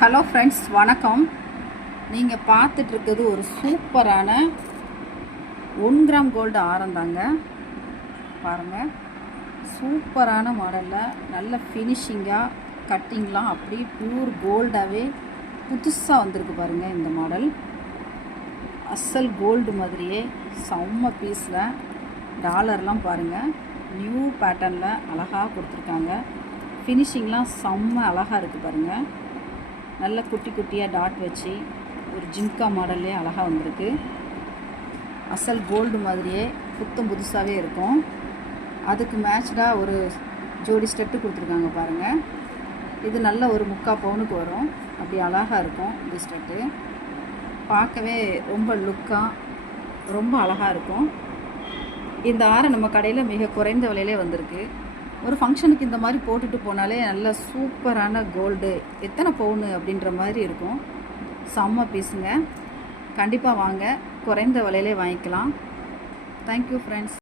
Hello friends வணக்கம். நீங்கள் பார்த்துட்ருக்கிறது ஒரு சூப்பரான ஒன் கிராம் கோல்டு ஆரந்தாங்க பாருங்கள் சூப்பரான மாடலில் நல்ல ஃபினிஷிங்காக கட்டிங்லாம் அப்படியே பியூர் கோல்டாகவே புதுசாக வந்திருக்கு பாருங்கள் இந்த மாடல். அசல் கோல்டு மாதிரியே செம்ம பீஸில் டாலர்லாம் பாருங்கள் நியூ பேட்டர்னில் அழகாக கொடுத்துருக்காங்க. ஃபினிஷிங்லாம் செம்ம அழகாக இருக்குது பாருங்கள் நல்ல குட்டி குட்டியாக டாட் வச்சு ஒரு ஜிம்கா மாடல்லே அழகாக வந்திருக்கு. அசல் கோல்டு மாதிரியே புத்தம் புதுசாகவே இருக்கும். அதுக்கு மேட்ச்டாக ஒரு ஜோடி ஸ்டெட்டு கொடுத்துருக்காங்க பாருங்கள் இது நல்ல ஒரு முக்கால் பவுனுக்கு வரும். அப்படி அழகாக இருக்கும் இந்த ஸ்டெட்டு பார்க்கவே ரொம்ப லுக்காக ரொம்ப அழகாக இருக்கும். இந்த ஆரை நம்ம கடையில் மிக குறைந்த விலையிலே வந்திருக்கு. ஒரு ஃபங்க்ஷனுக்கு இந்த மாதிரி போட்டுட்டு போனாலே நல்ல சூப்பரான கோல்டு எத்தனை பவுனு அப்படின்ற மாதிரி இருக்கும். செம்ம பீஸுங்க கண்டிப்பாக வாங்க. குறைந்த விலையிலே வாங்கிக்கலாம். Thank you friends